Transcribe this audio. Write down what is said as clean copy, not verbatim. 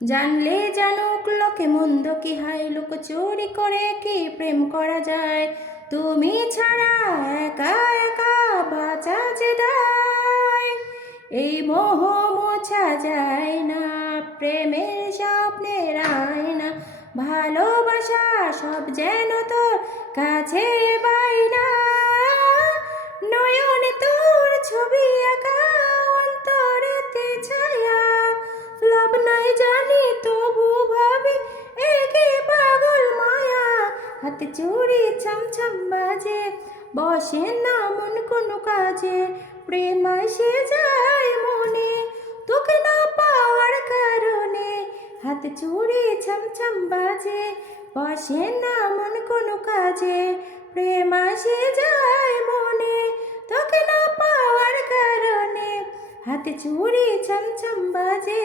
জানলে জানুক লোকে মন্দ কি হয়, লোক চুরি করে কি প্রেম করা যায়। তুমি ছাড়া একা একা বাঁচা যে দায়, এই মোহ মোছা যায় না, প্রেমের স্বপ্নের আয়না। ভালোবাসা সব যেন তোর কাছে বাইনা, নয়নে তোর ছবি আঁকা, অন্তরেতে ছায়া। লাভ নাই জানি তবু ভাবি একে পাগল মায়া। হাতে চুড়ি ছমছম বাজে, বসে না মন কোনো কাজে, প্রেম আসে যায় মনে তোকে না পাওয়ার কারণে। হাতে চুড়ি ছমছম বাজে, বসে না মন কোনো কাজে, প্রেম আসে যায় মনে তোকে না পাওয়ার কারণে। হাতে চুড়ি ছমছম বাজে।